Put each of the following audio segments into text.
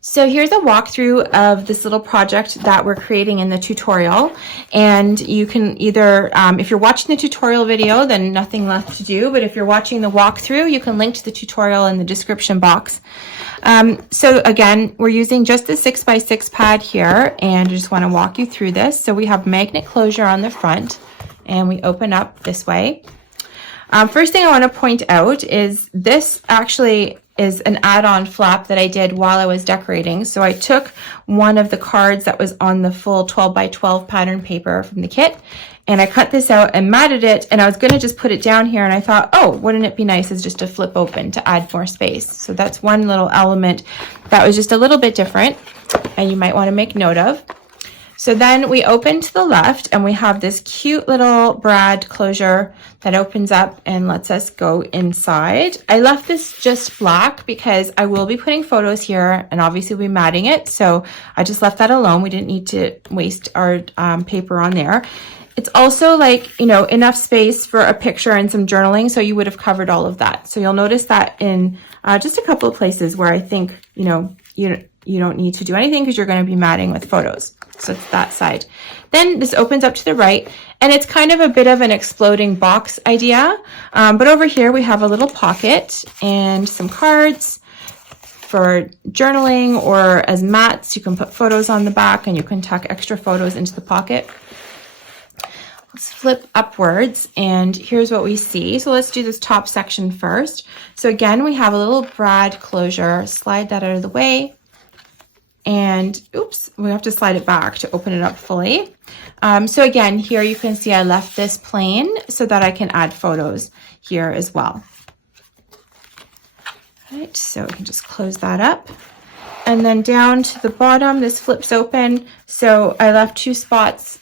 So here's a walkthrough of this little project that we're creating in the tutorial. And you can either, if you're watching the tutorial video, then nothing left to do. But if you're watching the walkthrough, you can link to the tutorial in the description box. So again, we're using just the 6x6 pad here, and I just want to walk you through this. So we have magnet closure on the front, and we open up this way. First thing I want to point out is this actually is an add-on flap that I did while I was decorating. So I took one of the cards that was on the full 12 by 12 pattern paper from the kit, and I cut this out and matted it, and I was going to just put it down here, and I thought, oh, wouldn't it be nice as just a flip open to add more space? So that's one little element that was just a little bit different, and you might want to make note of. So then we open to the left, and we have this cute little brad closure that opens up and lets us go inside. I left this just black because I will be putting photos here, and obviously we'll be matting it. So I just left that alone. We didn't need to waste our paper on there. It's also like, you know, enough space for a picture and some journaling, so you would have covered all of that. So you'll notice that in just a couple of places where I think, you know, you don't need to do anything because you're going to be matting with photos. So it's that side. Then this opens up to the right, and it's kind of a bit of an exploding box idea. But over here we have a little pocket and some cards for journaling, or as mats, you can put photos on the back and you can tuck extra photos into the pocket. Let's flip upwards, and here's what we see. So let's do this top section first. So again, we have a little brad closure. Slide that out of the way. And oops, we have to slide it back to open it up fully. So again, here you can see I left this plain so that I can add photos here as well. All right, so we can just close that up. And then down to the bottom, this flips open. So I left two spots.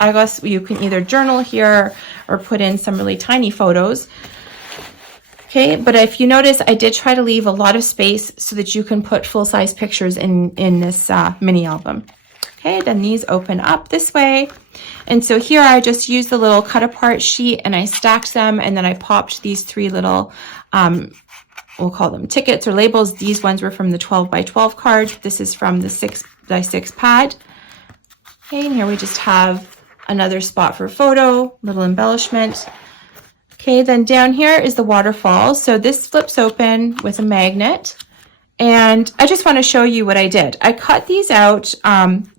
I guess you can either journal here or put in some really tiny photos. Okay, but if you notice, I did try to leave a lot of space so that you can put full-size pictures in this mini album. Okay, then these open up this way. And so here I just used the little cut-apart sheet, and I stacked them, and then I popped these three little, we'll call them tickets or labels. These ones were from the 12 by 12 card. This is from the 6 by 6 pad. Okay, and here we just have another spot for photo, little embellishment. Okay, then down here is the waterfall. So this flips open with a magnet, and I just want to show you what I did. I cut these out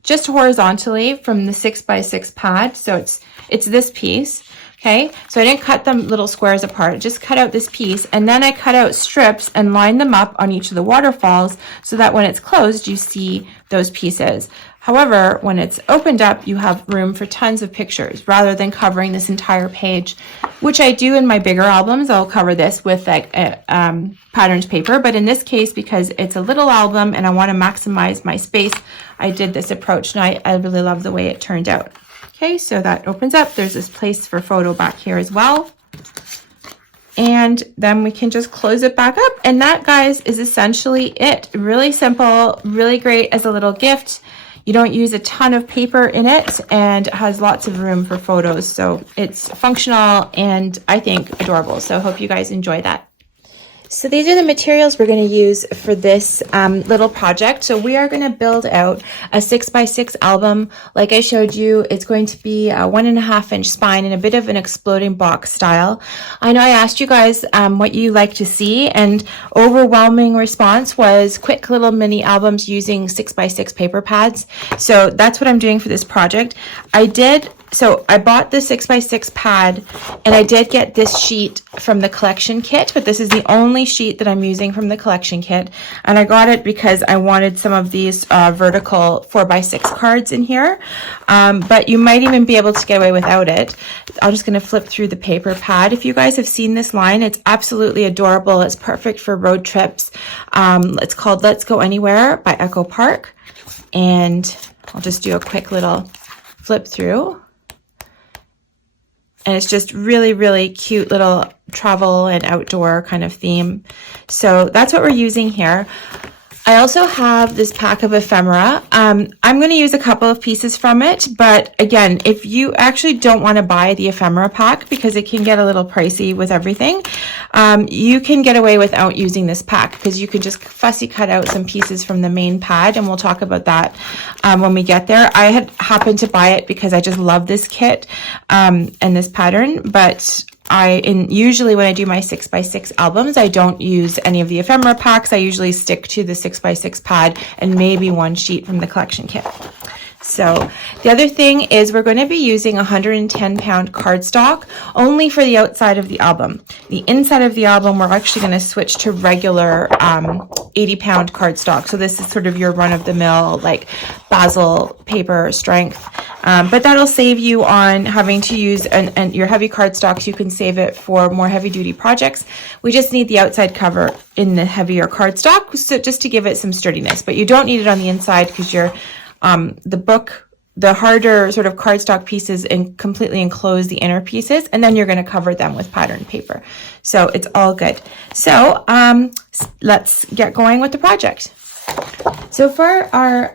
just horizontally from the 6 by 6 pad. So it's this piece. Okay, so I didn't cut them little squares apart, just cut out this piece, and then I cut out strips and lined them up on each of the waterfalls so that when it's closed, you see those pieces. However, when it's opened up, you have room for tons of pictures rather than covering this entire page, which I do in my bigger albums. I'll cover this with like patterned paper, but in this case, because it's a little album and I want to maximize my space, I did this approach, and I really love the way it turned out. Okay, so that opens up. There's this place for photo back here as well. And then we can just close it back up. And that, guys, is essentially it. Really simple, really great as a little gift. You don't use a ton of paper in it, and it has lots of room for photos. So it's functional and I think adorable. So I hope you guys enjoy that. So these are the materials we're going to use for this little project. So we are going to build out a 6 by 6 album. Like I showed you, it's going to be a 1.5 inch spine and a bit of an exploding box style. I know I asked you guys what you like to see, and overwhelming response was quick little mini albums using 6 by 6 paper pads. So that's what I'm doing for this project. So I bought the 6 by 6 pad, and I did get this sheet from the collection kit, but this is the only sheet that I'm using from the collection kit. And I got it because I wanted some of these vertical 4 by 6 cards in here. But you might even be able to get away without it. I'm just going to flip through the paper pad. If you guys have seen this line, it's absolutely adorable. It's perfect for road trips. It's called Let's Go Anywhere by Echo Park. And I'll just do a quick little flip through. And it's just really, really cute little travel and outdoor kind of theme. So that's what we're using here. I also have this pack of ephemera. I'm going to use a couple of pieces from it, but again, if you actually don't want to buy the ephemera pack because it can get a little pricey with everything, you can get away without using this pack because you can just fussy cut out some pieces from the main pad, and we'll talk about that when we get there. I had happened to buy it because I just love this kit and this pattern, but usually when I do my 6x6 albums, I don't use any of the ephemera packs. I usually stick to the 6x6 pad and maybe one sheet from the collection kit. So the other thing is we're going to be using 110 pound cardstock only for the outside of the album. The inside of the album, we're actually going to switch to regular 80 pound cardstock. So this is sort of your run of the mill, like Basel paper strength. But that'll save you on having to use and your heavy cardstocks. You can save it for more heavy duty projects. We just need the outside cover in the heavier cardstock, so just to give it some sturdiness, but you don't need it on the inside because you're the harder sort of cardstock pieces and completely enclose the inner pieces, and then you're going to cover them with patterned paper. So it's all good. So let's get going with the project. So for our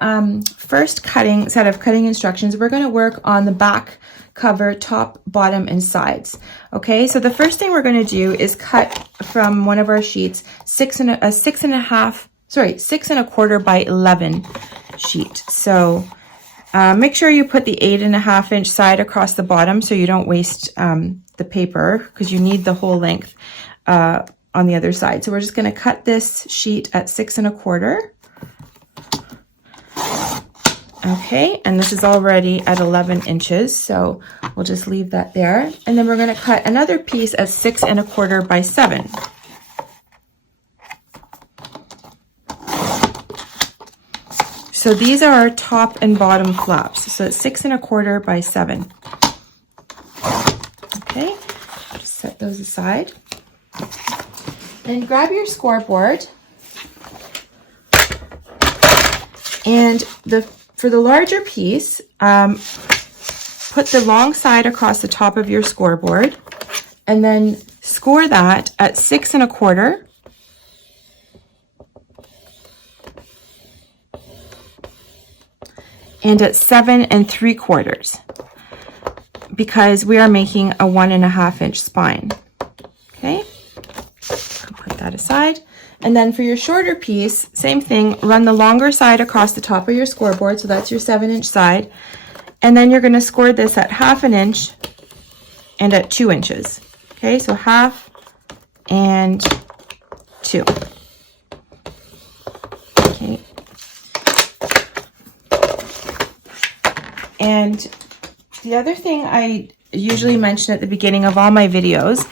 first set of cutting instructions, we're going to work on the back cover, top, bottom, and sides. Okay, so the first thing we're going to do is cut from one of our sheets 6 1/4 by 11 sheet. So make sure you put the 8.5 inch side across the bottom so you don't waste the paper, because you need the whole length on the other side. So we're just going to cut this sheet at 6 1/4. Okay, and this is already at 11 inches, so we'll just leave that there. And then we're going to cut another piece at 6 1/4 by 7. So these are our top and bottom flaps. So it's 6 1/4 by 7. Okay, just set those aside. And grab your scoreboard. And for the larger piece, put the long side across the top of your scoreboard and then score that at 6 1/4. And at 7 3/4, because we are making a 1.5 inch spine. Okay, I'll put that aside. And then for your shorter piece, same thing, run the longer side across the top of your scoreboard, so that's your 7 inch side. And then you're going to score this at 1/2 inch and at 2 inches. Okay, so 1/2 and 2. Okay. And the other thing I usually mention at the beginning of all my videos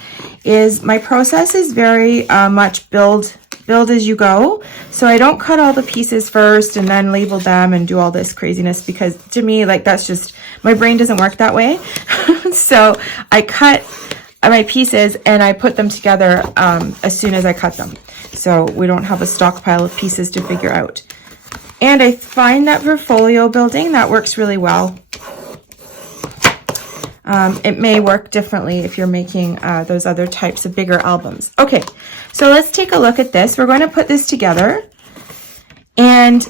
is my process is very much build as you go. So I don't cut all the pieces first and then label them and do all this craziness, because to me, like, that's just, my brain doesn't work that way. So I cut my pieces and I put them together as soon as I cut them, so we don't have a stockpile of pieces to figure out. And I find that for folio building, that works really well. It may work differently if you're making those other types of bigger albums. Okay, so let's take a look at this. We're going to put this together. And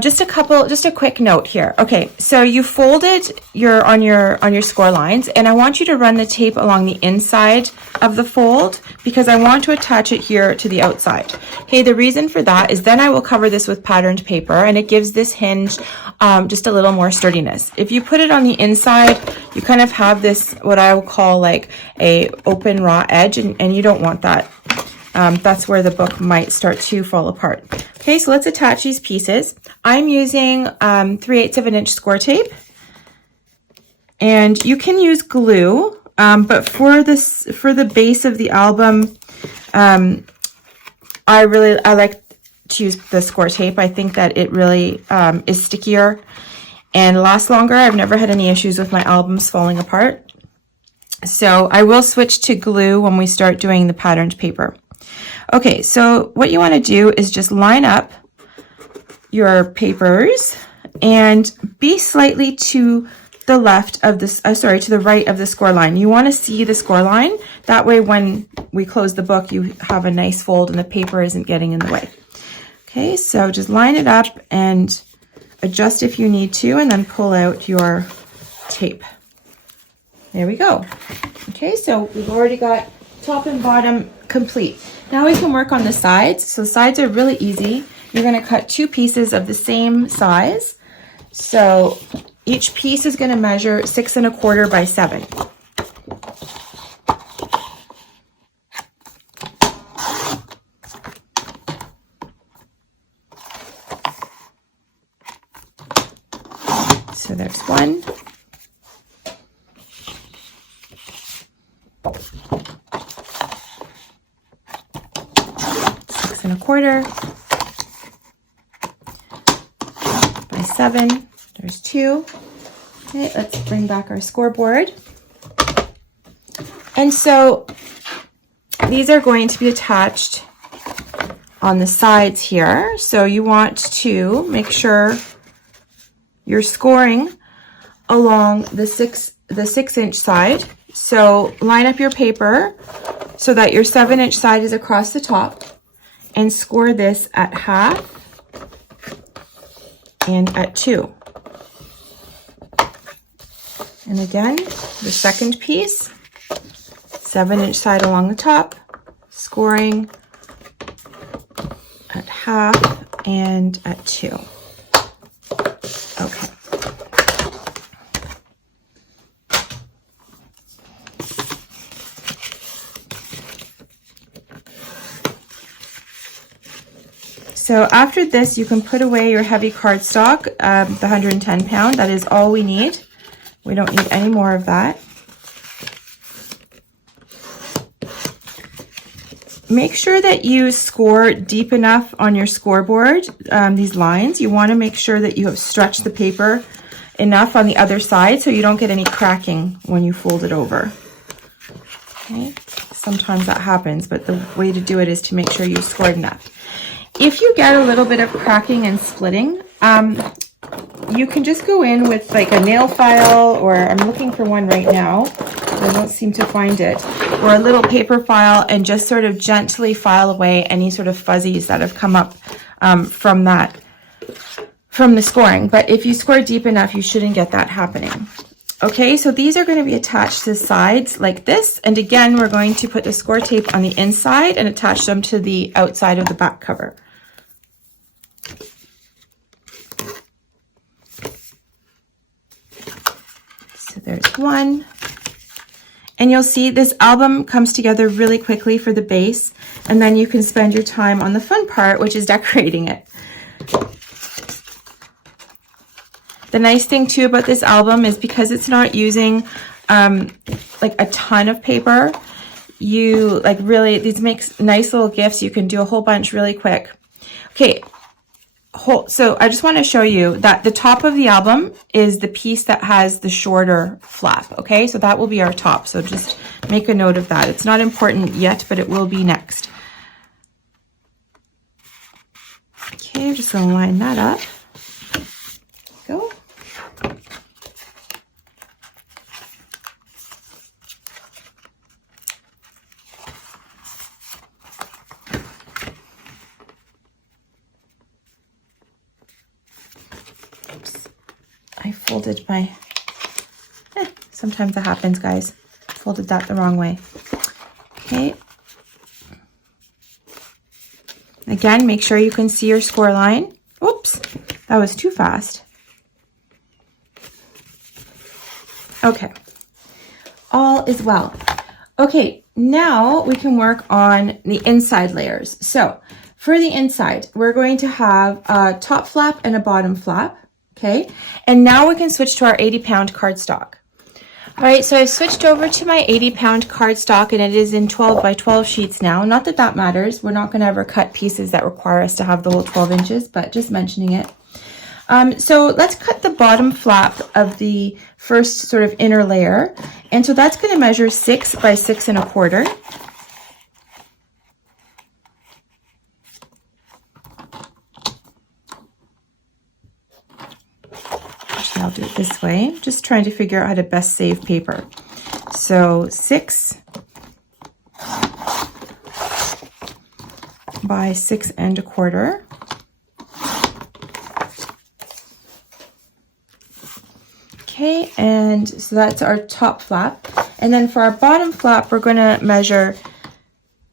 just a quick note here. Okay, so you folded on your score lines, and I want you to run the tape along the inside of the fold because I want to attach it here to the outside. Okay, the reason for that is then I will cover this with patterned paper, and it gives this hinge just a little more sturdiness. If you put it on the inside, you kind of have this, what I will call like a open raw edge, and you don't want that. That's where the book might start to fall apart. Okay, so let's attach these pieces. I'm using 3/8 of an inch score tape, and you can use glue, but for the base of the album, I like to use the score tape. I think that it really is stickier and lasts longer. I've never had any issues with my albums falling apart. So I will switch to glue when we start doing the patterned paper. Okay, so what you want to do is just line up your papers and be slightly to the left of this, to the right of the score line. You want to see the score line. That way when we close the book, you have a nice fold and the paper isn't getting in the way. Okay, so just line it up and adjust if you need to, and then pull out your tape. There we go. Okay, so we've already got top and bottom complete. Now we can work on the sides. So the sides are really easy. You're going to cut 2 pieces of the same size. So each piece is going to measure 6 1/4 by 7. So there's one. Six and a quarter by 7. There's 2. Okay, let's bring back our scoreboard. And so these are going to be attached on the sides here. So you want to make sure you're scoring along the 6-inch side. So line up your paper so that your 7-inch side is across the top, and score this at half and at 2. And again, the second piece, 7-inch side along the top, scoring at half and at 2. Okay. So after this, you can put away your heavy cardstock, the 110 pound. That is all we need. We don't need any more of that. Make sure that you score deep enough on your scoreboard, these lines. You want to make sure that you have stretched the paper enough on the other side so you don't get any cracking when you fold it over. Okay, sometimes that happens, but the way to do it is to make sure you scored enough. If you get a little bit of cracking and splitting, you can just go in with like a nail file, or I'm looking for one right now. I don't seem to find it, or a little paper file, and just sort of gently file away any sort of fuzzies that have come up from the scoring. But if you score deep enough, you shouldn't get that happening. Okay, so these are going to be attached to the sides like this, and again, we're going to put the score tape on the inside and attach them to the outside of the back cover. So there's one. And you'll see this album comes together really quickly for the base, and then you can spend your time on the fun part, which is decorating it. The nice thing too about this album is because it's not using like a ton of paper, you like really, these make nice little gifts. You can do a whole bunch really quick. Okay. So I just want to show you that the top of the album is the piece that has the shorter flap. Okay, so that will be our top. So just make a note of that. It's not important yet, but it will be next. Okay, I'm just going to line that up. Go. I folded my, sometimes that happens, guys. Folded that the wrong way. Okay. Again, make sure you can see your score line. Oops, that was too fast. Okay, all is well. Okay, now we can work on the inside layers. So for the inside, we're going to have a top flap and a bottom flap. Okay, and now we can switch to our 80-pound cardstock. All right, so I've switched over to my 80-pound cardstock, and it is in 12 by 12 sheets now. Not that that matters. We're not going to ever cut pieces that require us to have the whole 12 inches, but just mentioning it. So let's cut the bottom flap of the first sort of inner layer. And so that's going to measure 6 by 6 1/4. I'll do it this way, just trying to figure out how to best save paper. So 6 by 6 1/4. Okay, and so that's our top flap. And then for our bottom flap, we're going to measure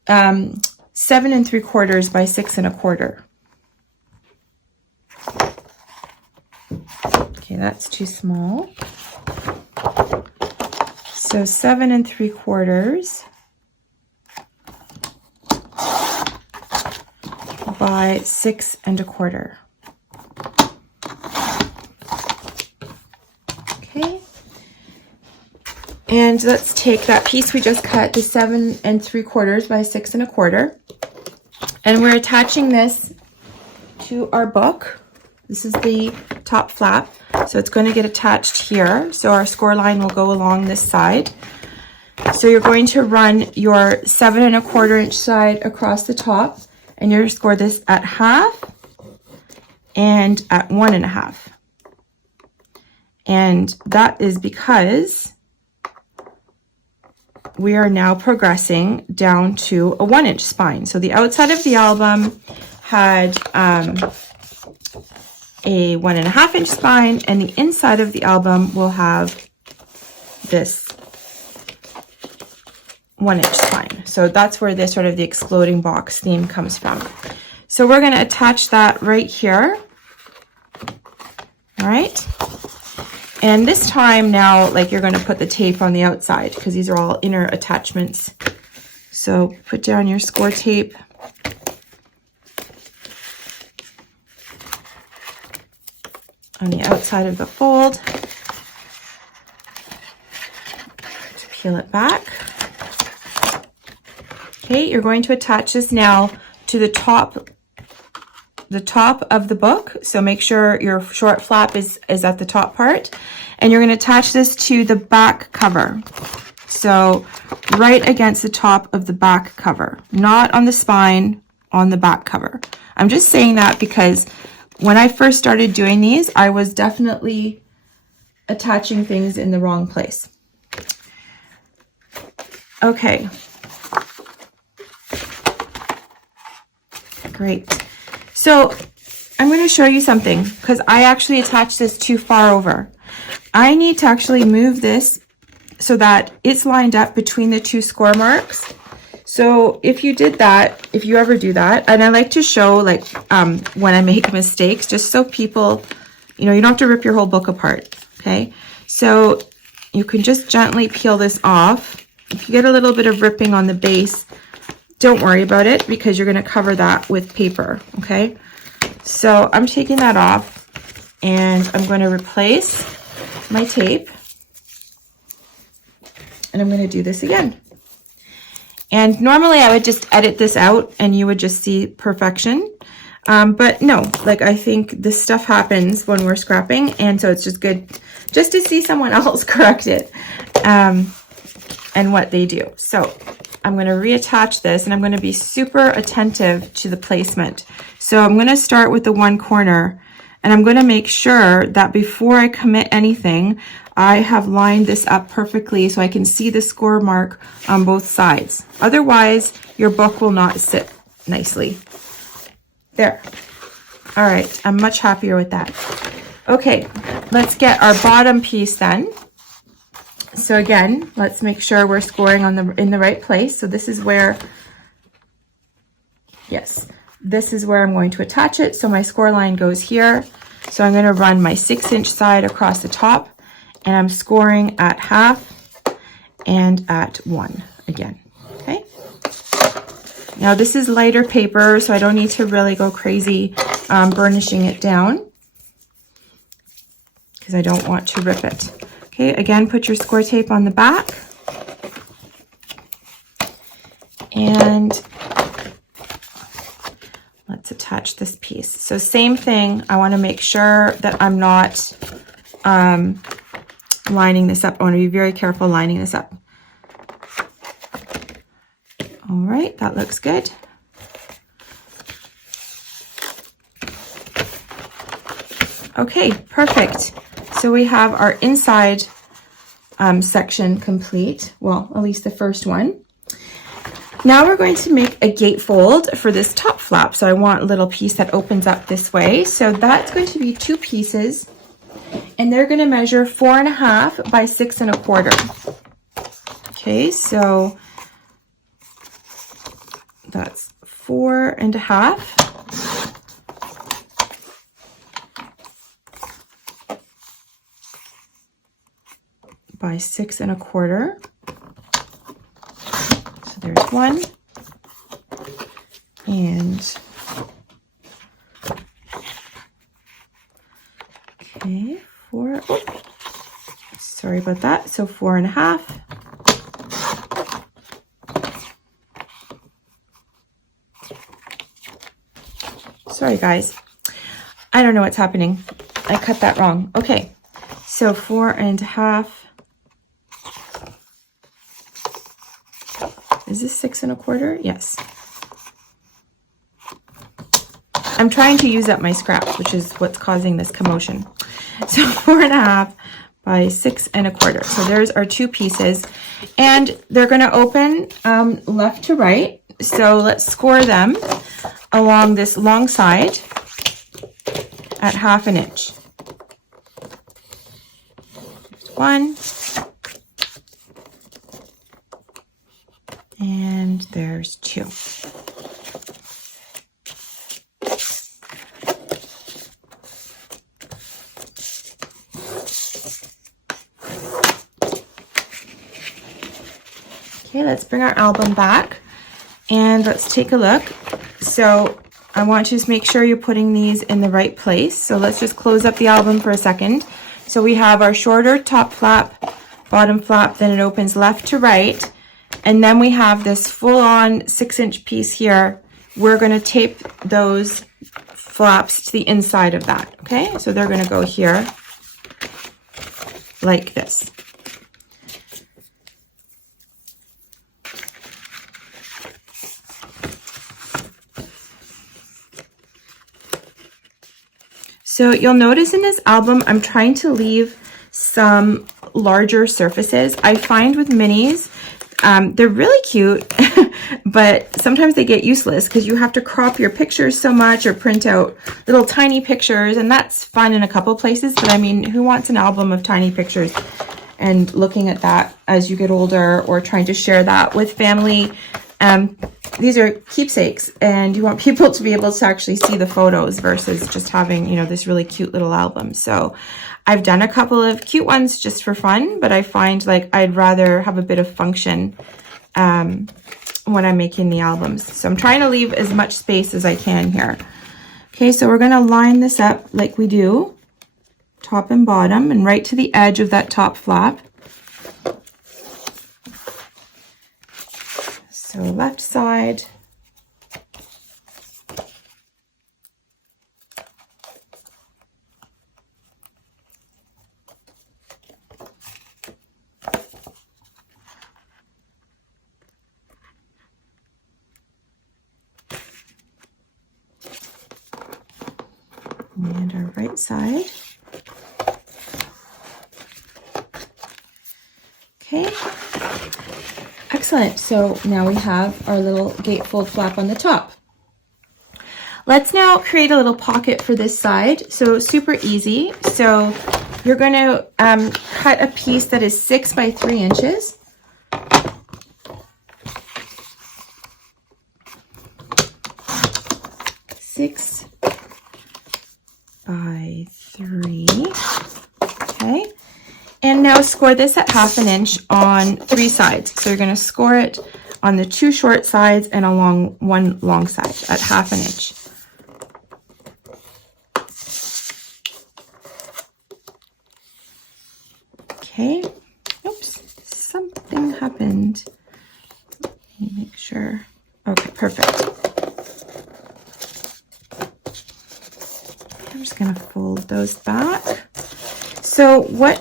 7 3/4 by 6 1/4. Okay, that's too small. So 7 3/4 by 6 1/4. Okay. And let's take that piece we just cut, the 7 3/4 by 6 1/4, and we're attaching this to our book. This is the top flap, so it's going to get attached here. So our score line will go along this side. So you're going to run your 7 1/4 inch side across the top, and you're going to score this at half and at 1 1/2. And that is because we are now progressing down to a 1 inch spine. So the outside of the album had a 1 1/2 inch spine, and the inside of the album will have this 1 inch spine. So that's where this sort of the exploding box theme comes from. So we're going to attach that right here. All right. And this time now, like, you're going to put the tape on the outside because these are all inner attachments. So put down your score tape. On the outside of the fold. Peel it back. Okay, you're going to attach this now to the top of the book. So make sure your short flap is at the top part, and you're going to attach this to the back cover. So right against the top of the back cover, not on the spine, on the back cover. I'm just saying that because when I first started doing these, I was definitely attaching things in the wrong place. Okay. Great. So I'm going to show you something because I actually attached this too far over. I need to actually move this so that it's lined up between the two score marks. So if you did that, if you ever do that, and I like to show like when I make mistakes, just so people, you know, you don't have to rip your whole book apart, okay? So you can just gently peel this off. If you get a little bit of ripping on the base, don't worry about it because you're going to cover that with paper, okay? So I'm taking that off and I'm going to replace my tape, and I'm going to do this again. And normally I would just edit this out and you would just see perfection. But no, like, I think this stuff happens when we're scrapping, and so it's just good just to see someone else correct it and what they do. So I'm going to reattach this, and I'm going to be super attentive to the placement. So I'm going to start with the one corner, and I'm going to make sure that before I commit anything, I have lined this up perfectly so I can see the score mark on both sides. Otherwise, your book will not sit nicely. There. All right, I'm much happier with that. Okay, let's get our bottom piece then. So again, let's make sure we're scoring in the right place. So this is where, yes, this is where I'm going to attach it. So my score line goes here. So I'm going to run my 6-inch side across the top, and I'm scoring at half and at 1 again. Okay. Now this is lighter paper, so I don't need to really go crazy burnishing it down because I don't want to rip it. Okay, again, put your score tape on the back. And let's attach this piece. So same thing, I want to make sure that I'm not lining this up. I want to be very careful lining this up. All right, that looks good. Okay, perfect. So we have our inside section complete. Well, at least the first one. Now we're going to make a gatefold for this top flap. So I want a little piece that opens up this way. So that's going to be 2 pieces. and they're going to measure 4.5 by 6 1/4. Okay, so that's 4.5 by 6 1/4. So there's one, and okay, 4. Oh, sorry about that. So 4.5. Sorry, guys. I don't know what's happening. I cut that wrong. Okay, so 4.5. Is this 6 1/4? Yes. I'm trying to use up my scraps, which is what's causing this commotion. So 4.5 by 6 1/4. So there's our two pieces, and they're going to open left to right. So let's score them along this long side at 1/2 inch. There's one, and there's two. Okay, let's bring our album back and let's take a look. So I want you to make sure you're putting these in the right place. So let's just close up the album for a second. So we have our shorter top flap, bottom flap, then it opens left to right. And then we have this full-on 6-inch piece here. We're going to tape those flaps to the inside of that, okay? So they're going to go here like this. So you'll notice in this album, I'm trying to leave some larger surfaces. I find with minis, they're really cute, but sometimes they get useless because you have to crop your pictures so much or print out little tiny pictures, and that's fun in a couple places, but I mean, who wants an album of tiny pictures and looking at that as you get older or trying to share that with family? These are keepsakes, and you want people to be able to actually see the photos versus just having, you know, this really cute little album. So I've done a couple of cute ones just for fun, but I find like I'd rather have a bit of function when I'm making the albums. So I'm trying to leave as much space as I can here. Okay, so we're going to line this up like we do, top and bottom, and right to the edge of that top flap. So left side, and our right side. Okay. Excellent. So now we have our little gatefold flap on the top. Let's now create a little pocket for this side. So super easy. So you're going to cut a piece that is 6 by 3 inches. Six by 3. Okay. And now score this at 1/2 inch on 3 sides. So you're going to score it on the 2 short sides and along 1 long side at 1/2 inch. Okay. Oops, something happened. Let me make sure. Okay, perfect. I'm just going to fold those back. So what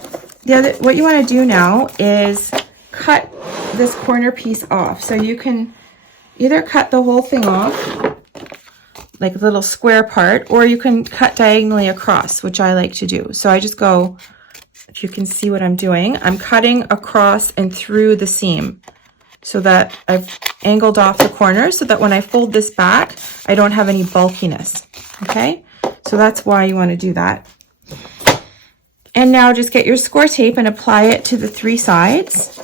you want to do now is cut this corner piece off. So you can either cut the whole thing off, like a little square part, or you can cut diagonally across, which I like to do. So I just go, if you can see what I'm doing, I'm cutting across and through the seam so that I've angled off the corner so that when I fold this back, I don't have any bulkiness. Okay, so that's why you want to do that. And now just get your score tape and apply it to the 3 sides.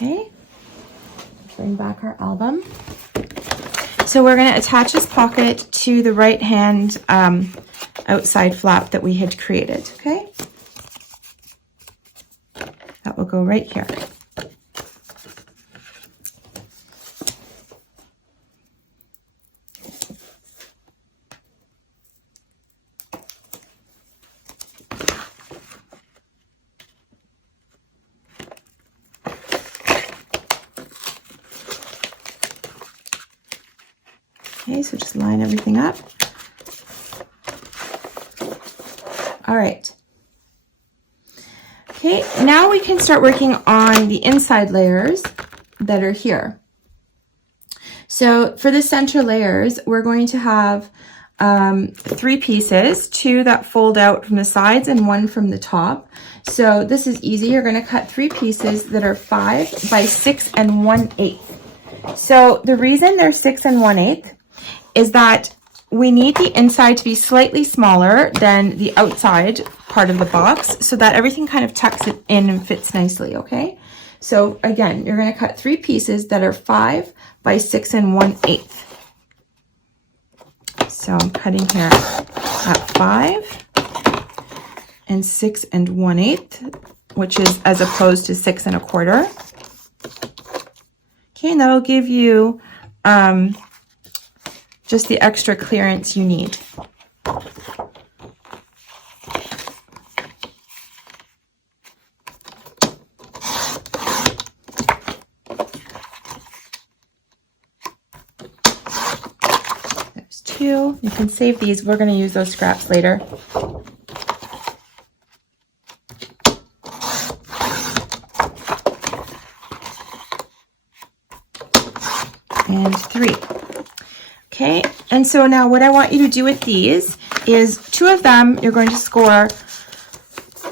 Okay, bring back our album. So we're going to attach this pocket to the right hand outside flap that we had created, okay? That will go right here. Okay, so just line everything up. All right. Okay, now we can start working on the inside layers that are here. So for the center layers, we're going to have 3 pieces, 2 that fold out from the sides and 1 from the top. So this is easy. You're going to cut 3 pieces that are 5 by 6 1/8. So the reason they're 6 1/8 is that we need the inside to be slightly smaller than the outside part of the box so that everything kind of tucks it in and fits nicely, okay? So again, you're going to cut 3 pieces that are 5 by 6 1/8. So I'm cutting here at 5 and 6 1/8, which is as opposed to 6 1/4. Okay, and that'll give you just the extra clearance you need. There's 2. You can save these. We're going to use those scraps later. And 3. Okay, and so now what I want you to do with these is 2 of them you're going to score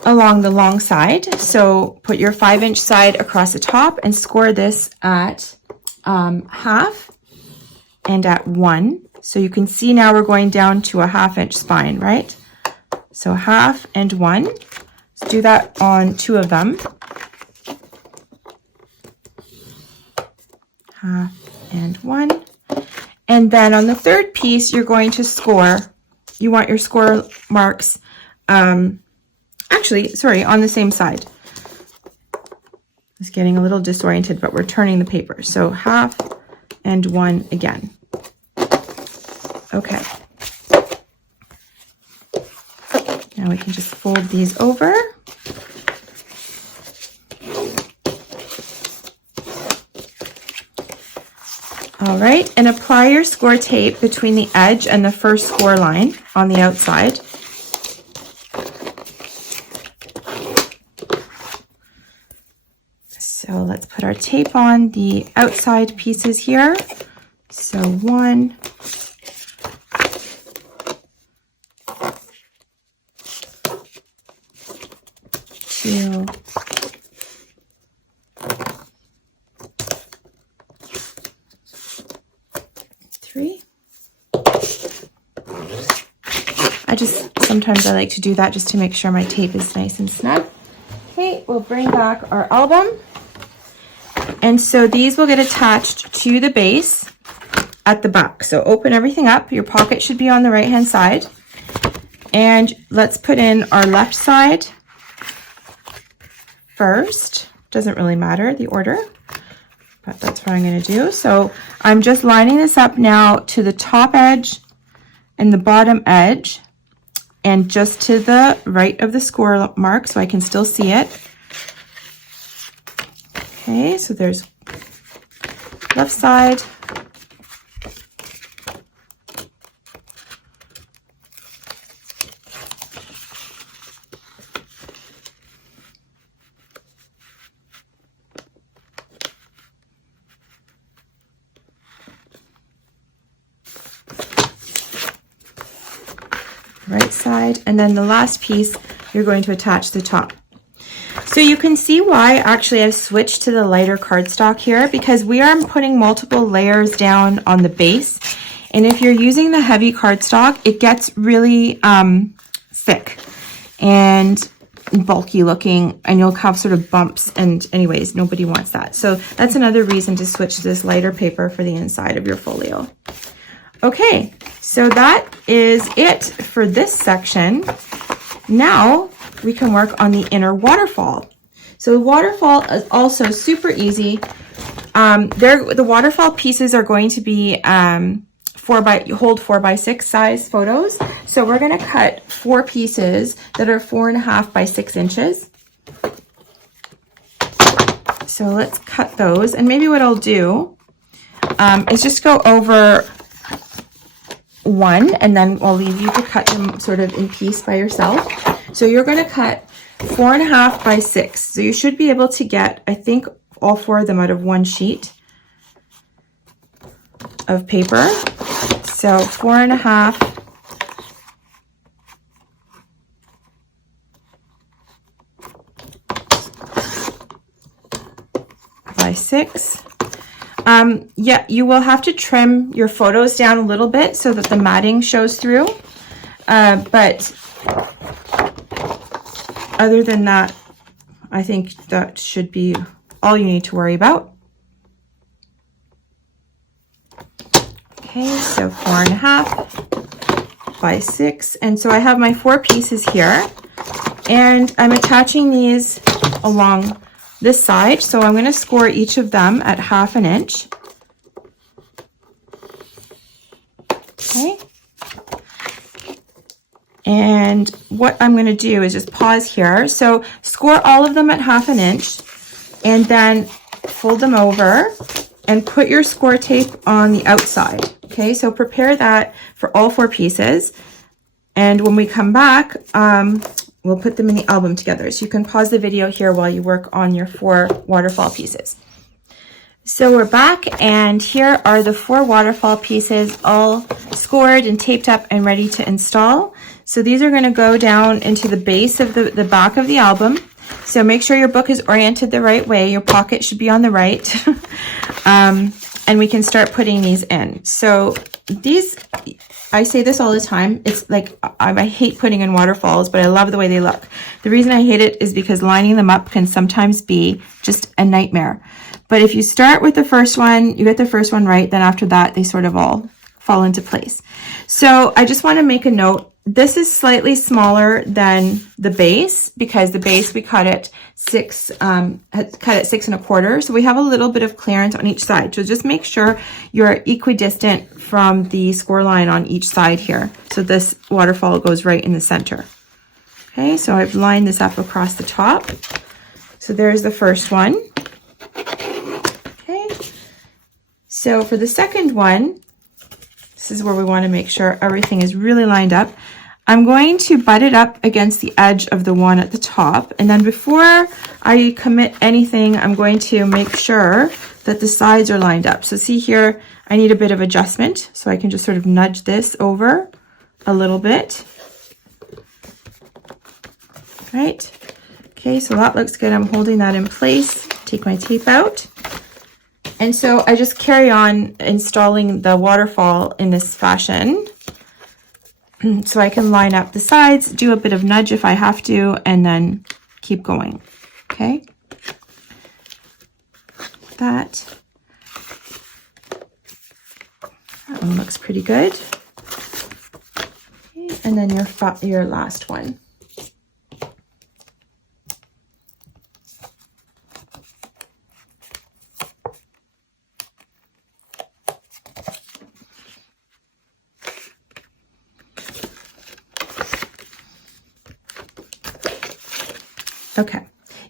along the long side. So put your 5-inch side across the top and score this at half and at 1. So you can see now we're going down to a 1/2-inch spine, right? So 1/2 and 1. Let's do that on 2 of them. 1/2 and 1. And then on the 3rd piece, you're going to score, you want your score marks, actually, sorry, on the same side. I was getting a little disoriented, but we're turning the paper. So 1/2 and 1 again. Okay. Now we can just fold these over. All right, and apply your score tape between the edge and the first score line on the outside. So let's put our tape on the outside pieces here. So 1, 2, 3. Sometimes I like to do that just to make sure my tape is nice and snug. Okay, we'll bring back our album. And so these will get attached to the base at the back. So open everything up. Your pocket should be on the right hand side. And let's put in our left side first. Doesn't really matter the order, but that's what I'm going to do. So I'm just lining this up now to the top edge and the bottom edge and just to the right of the score mark so I can still see it. Okay, so there's left side, side, and then the last piece you're going to attach the top. So you can see why actually I've switched to the lighter cardstock here, because we are putting multiple layers down on the base, and if you're using the heavy cardstock, it gets really thick and bulky looking, and you'll have sort of bumps, and anyways, nobody wants that. So that's another reason to switch to this lighter paper for the inside of your folio. Okay, so that is it for this section. Now we can work on the inner waterfall. So the waterfall is also super easy. The waterfall pieces are going to be 4x6 size photos. So we're going to cut 4 pieces that are 4.5 by 6 inches. So let's cut those. And maybe what I'll do is just go over one, and then I'll leave you to cut them sort of in piece by yourself. So you're going to cut 4.5 by 6. So you should be able to get, I think, all 4 of them out of one sheet of paper. So 4.5 by 6. Yeah, you will have to trim your photos down a little bit so that the matting shows through. But other than that, I think that should be all you need to worry about. Okay, so 4.5 by 6. And so I have my 4 pieces here, and I'm attaching these along this side. So I'm going to score each of them at 1/2 inch. Okay. And what I'm going to do is just pause here. So score all of them at 1/2 inch, and then fold them over and put your score tape on the outside. Okay, so prepare that for all 4 pieces. And when we come back, we'll put them in the album together. So you can pause the video here while you work on your 4 waterfall pieces. So we're back, and here are the 4 waterfall pieces all scored and taped up and ready to install. So these are going to go down into the base of the back of the album. So make sure your book is oriented the right way. Your pocket should be on the right. And we can start putting these in. So these, I say this all the time, it's like, I hate putting in waterfalls, but I love the way they look. The reason I hate it is because lining them up can sometimes be just a nightmare. But if you start with the first one, you get the first one right, then after that, they sort of all fall into place. So I just want to make a note. This is slightly smaller than the base, because the base we cut at 6 1/4. So we have a little bit of clearance on each side. So just make sure you're equidistant from the score line on each side here. So this waterfall goes right in the center. Okay, so I've lined this up across the top. So there's the first one. Okay, so for the second one, this is where we want to make sure everything is really lined up. I'm going to butt it up against the edge of the one at the top. And then before I commit anything, I'm going to make sure that the sides are lined up. So see here, I need a bit of adjustment. So I can just sort of nudge this over a little bit. Right? Okay, so that looks good. I'm holding that in place. Take my tape out. And so I just carry on installing the waterfall in this fashion. So I can line up the sides, do a bit of nudge if I have to, and then keep going. Okay. That one looks pretty good. Okay. And then your last one. Okay,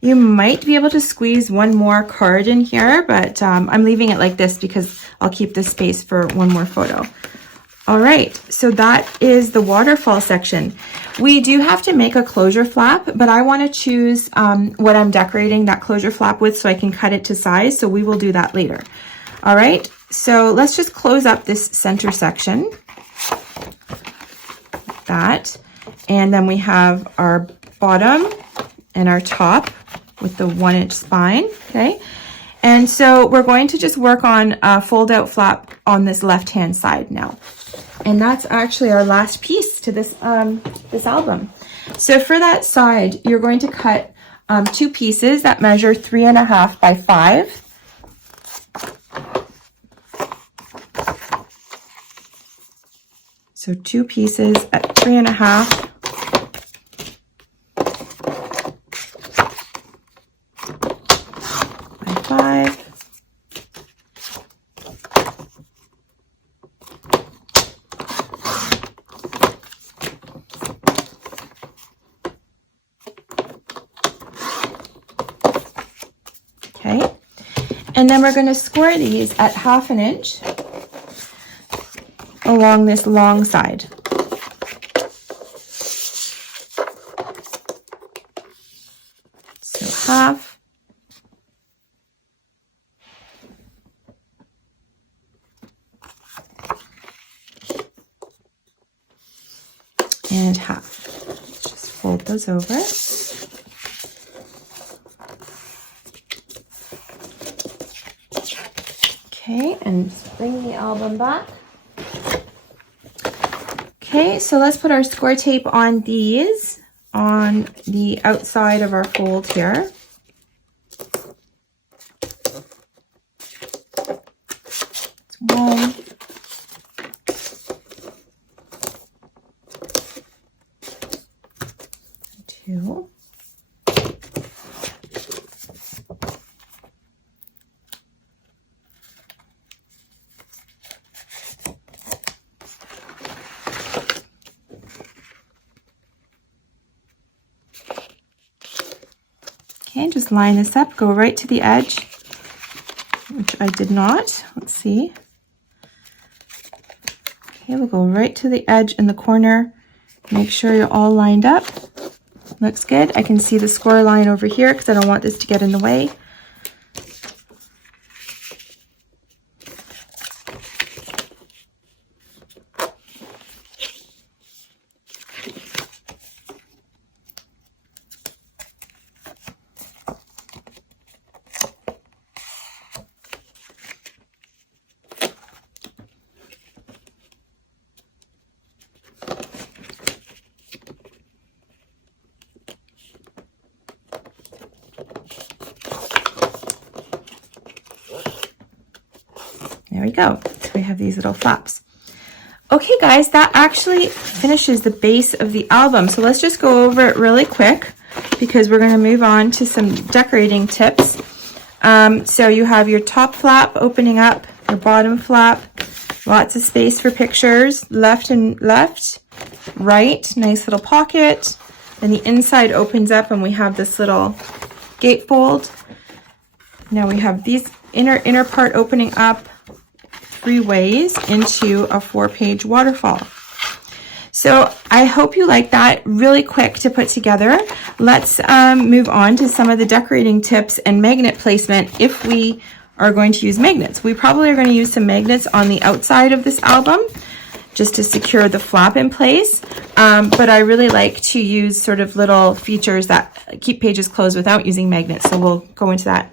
you might be able to squeeze one more card in here, but I'm leaving it like this because I'll keep this space for one more photo. All right, so that is the waterfall section. We do have to make a closure flap, but I want to choose what I'm decorating that closure flap with so I can cut it to size, so we will do that later. All right, so let's just close up this center section. Like that. And then we have our bottom and our top with the 1-inch spine, okay? And so we're going to just work on a fold out flap on this left-hand side now. And that's actually our last piece to this, this album. So for that side, you're going to cut 2 pieces that measure 3.5 by 5. So 2 pieces at 3.5. By 5. Okay, and then we're going to score these at 1/2 inch along this long side. So 1/2. And 1/2. Just fold those over. Okay, and bring the album back. Okay, so let's put our score tape on these on the outside of our fold here. It's 1. 2. Okay, just line this up, go right to the edge, which I did not. Let's see. Okay, we'll go right to the edge in the corner. Make sure you're all lined up. Looks good. I can see the score line over here because I don't want this to get in the way. There we go. So we have these little flaps. Okay guys, that actually finishes the base of the album. So let's just go over it really quick because we're going to move on to some decorating tips. So you have your top flap opening up, your bottom flap, lots of space for pictures, left and left, right, nice little pocket. Then the inside opens up and we have this little gatefold. Now we have these inner part opening up 3 ways into a 4-page waterfall. So I hope you like that. Really quick to put together. Let's move on to some of the decorating tips and magnet placement if we are going to use magnets. We probably are going to use some magnets on the outside of this album just to secure the flap in place. But I really like to use sort of little features that keep pages closed without using magnets. So we'll go into that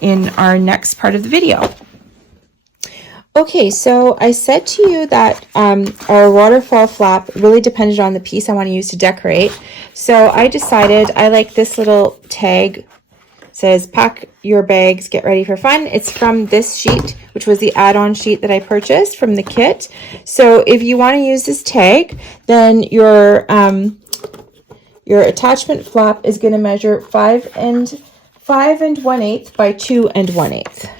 in our next part of the video. Okay, so I said to you that our waterfall flap really depended on the piece I want to use to decorate. So I decided I like this little tag. It says, pack your bags, get ready for fun. It's from this sheet, which was the add-on sheet that I purchased from the kit. So if you want to use this tag, then your attachment flap is going to measure 5 1/8 by 2 1/8.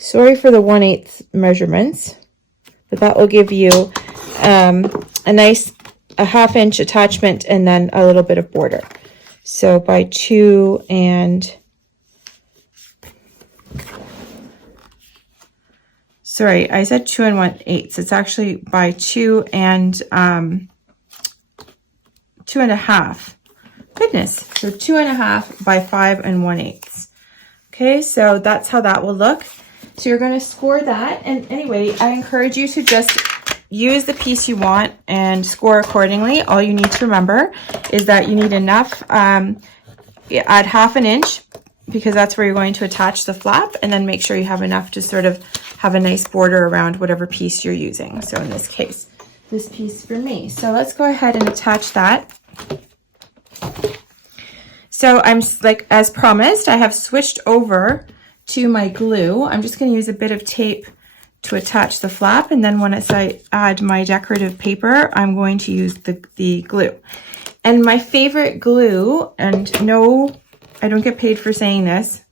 Sorry for the 1/8 measurements, but that will give you a nice 1/2 inch attachment and then a little bit of border. So by 2 sorry, I said 2 1/8. It's actually by 2 2.5. Goodness, so 2.5 by 5 1/8. Okay, so that's how that will look. So you're going to score that. And anyway, I encourage you to just use the piece you want and score accordingly. All you need to remember is that you need enough, add 1/2 inch, because that's where you're going to attach the flap, and then make sure you have enough to sort of have a nice border around whatever piece you're using. So in this case, this piece for me. So let's go ahead and attach that. So I'm like, as promised, I have switched over to my glue. I'm just going to use a bit of tape to attach the flap, and then once I add my decorative paper, I'm going to use the glue. And my favorite glue, and no, I don't get paid for saying this,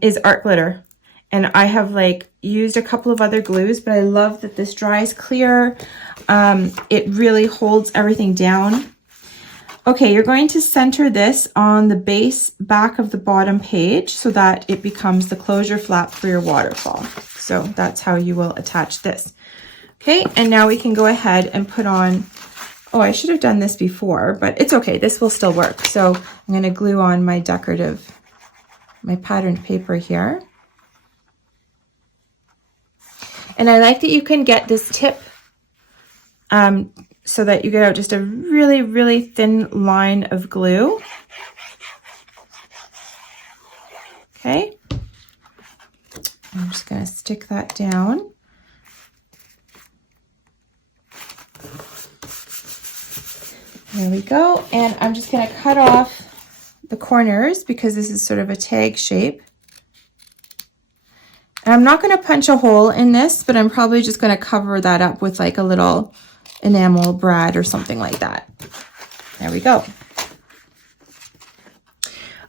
is art glitter. And I have like used a couple of other glues, but I love that this dries clear. It really holds everything down. Okay, you're going to center this on the base back of the bottom page so that it becomes the closure flap for your waterfall. So that's how you will attach this. Okay, and now we can go ahead and put on, oh, I should have done this before, but it's okay, this will still work. So I'm going to glue on my decorative, my patterned paper here. And I like that you can get this tip so that you get out just a really, really thin line of glue. Okay. I'm just going to stick that down. There we go. And I'm just going to cut off the corners because this is sort of a tag shape. And I'm not going to punch a hole in this, but I'm probably just going to cover that up with like a little enamel brad or something like that. There we go.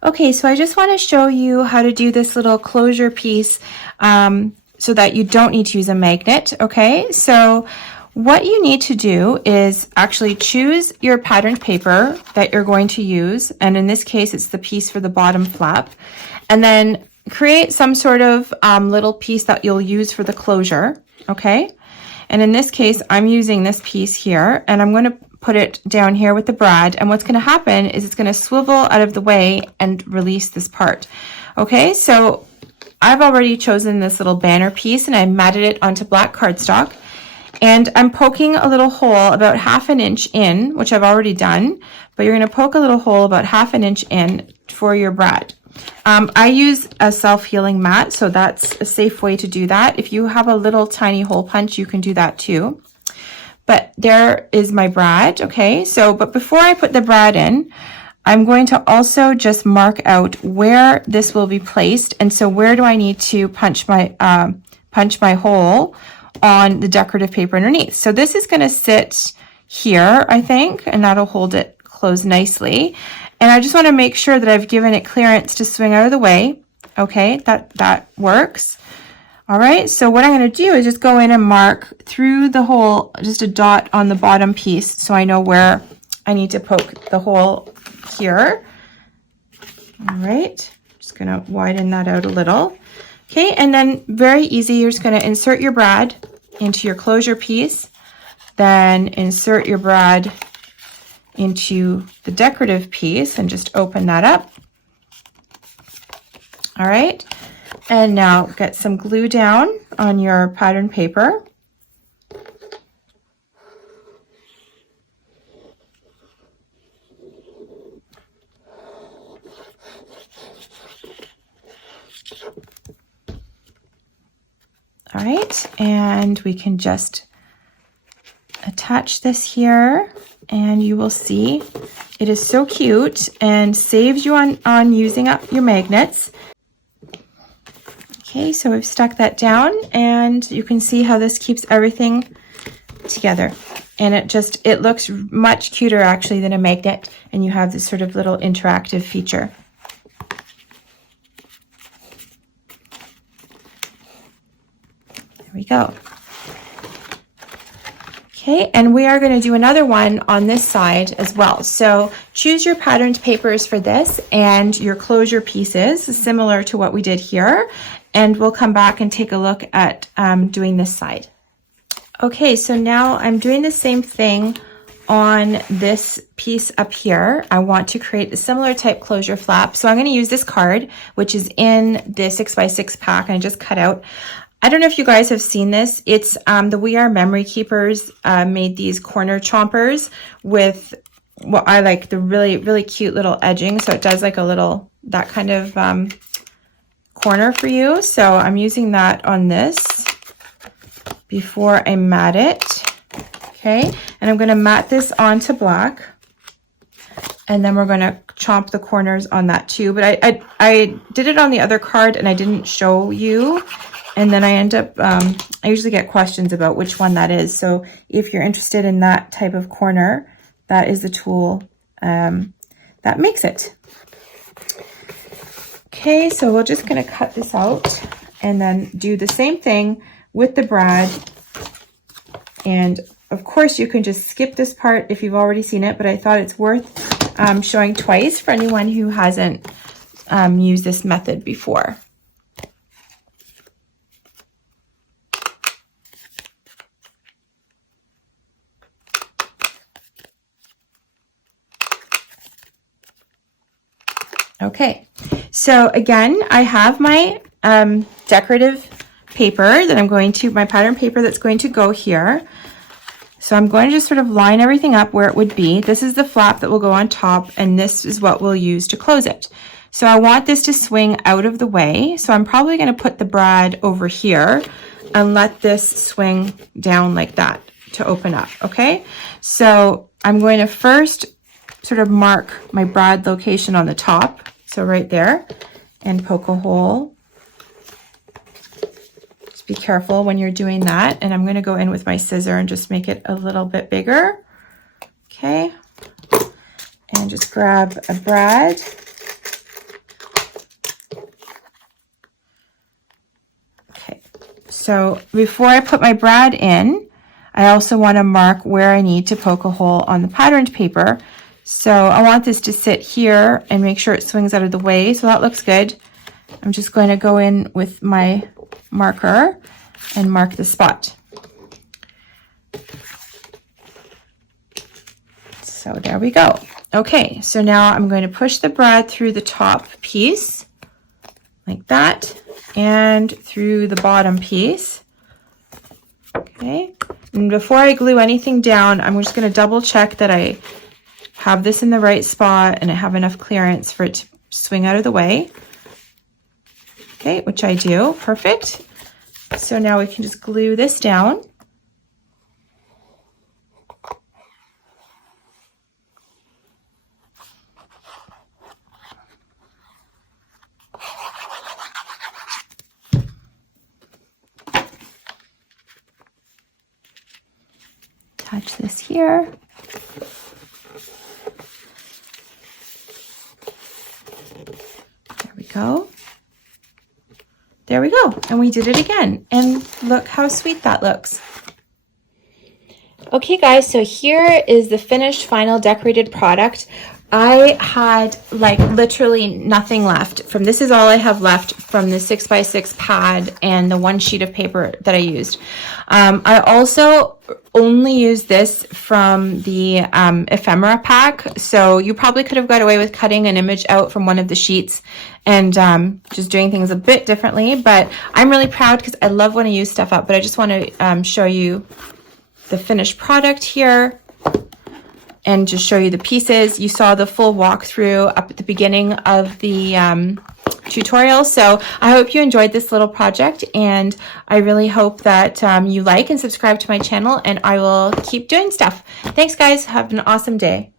Okay, so I just want to show you how to do this little closure piece so that you don't need to use a magnet. Okay, so what you need to do is actually choose your patterned paper that you're going to use, and in this case it's the piece for the bottom flap, and then create some sort of little piece that you'll use for the closure. Okay, and in this case I'm using this piece here, and I'm going to put it down here with the brad, and what's going to happen is it's going to swivel out of the way and release this part. Okay, so I've already chosen this little banner piece and I matted it onto black cardstock, and I'm poking a little hole about 1/2 inch in, which I've already done, but you're going to poke a little hole about 1/2 inch in for your brad. I use a self-healing mat, so that's a safe way to do that. If you have a little tiny hole punch, you can do that too. But there is my brad. Okay, so but before I put the brad in, I'm going to also just mark out where this will be placed. And so where do I need to punch my hole on the decorative paper underneath? So this is going to sit here, I think, and that'll hold it closed nicely. And I just want to make sure that I've given it clearance to swing out of the way. Okay, that works. All right, so what I'm going to do is just go in and mark through the hole, just a dot on the bottom piece, so I know where I need to poke the hole here. All right, just going to widen that out a little. Okay, and then very easy, you're just going to insert your brad into your closure piece, then insert your brad into the decorative piece and just open that up. All right, and now get some glue down on your pattern paper. All right, and we can just attach this here, and you will see it is so cute and saves you on using up your magnets. Okay, so we've stuck that down, and you can see how this keeps everything together. And it looks much cuter actually than a magnet, and you have this sort of little interactive feature. There we go. Okay, and we are going to do another one on this side as well. So choose your patterned papers for this and your closure pieces, similar to what we did here, and we'll come back and take a look at doing this side. Okay, so now I'm doing the same thing on this piece up here. I want to create a similar type closure flap. So I'm going to use this card, which is in the 6x6 pack, and I just cut out. I don't know if you guys have seen this. It's the We Are Memory Keepers made these corner chompers with what I like, the really, really cute little edging. So it does like a little, that kind of corner for you. So I'm using that on this before I mat it. Okay, and I'm going to mat this onto black. And then we're going to chomp the corners on that too. But I did it on the other card and I didn't show you. And then I end up, I usually get questions about which one that is. So if you're interested in that type of corner, that is the tool that makes it. Okay, so we're just going to cut this out and then do the same thing with the brad. And of course you can just skip this part if you've already seen it, but I thought it's worth showing twice for anyone who hasn't used this method before. Okay, so again, I have my decorative paper that I'm going to, my pattern paper that's going to go here. So I'm going to just sort of line everything up where it would be. This is the flap that will go on top, and this is what we'll use to close it. So I want this to swing out of the way. So I'm probably going to put the brad over here and let this swing down like that to open up, okay? So I'm going to first sort of mark my brad location on the top. So right there, and poke a hole. Just be careful when you're doing that. And I'm going to go in with my scissor and just make it a little bit bigger. Okay. And just grab a brad. Okay. So before I put my brad in, I also want to mark where I need to poke a hole on the patterned paper. So I want this to sit here and make sure it swings out of the way. So that looks good. I'm just going to go in with my marker and mark the spot. So there we go. Okay, so now I'm going to push the brad through the top piece like that and through the bottom piece. Okay, and before I glue anything down, I'm just going to double check that I have this in the right spot and I have enough clearance for it to swing out of the way. Okay, which I do. Perfect. So now we can just glue this down. Attach this here. Go. There we go. And we did it again. And look how sweet that looks. Okay guys, so here is the finished final decorated product. I had like literally nothing left from, this is all I have left from the 6x6 pad and the one sheet of paper that I used. I also only used this from the ephemera pack, so you probably could have got away with cutting an image out from one of the sheets and just doing things a bit differently, but I'm really proud because I love when I use stuff up, but I just want to show you the finished product here and just show you the pieces. You saw the full walkthrough up at the beginning of the tutorial. So I hope you enjoyed this little project, and I really hope that you like and subscribe to my channel, and I will keep doing stuff. Thanks guys, have an awesome day.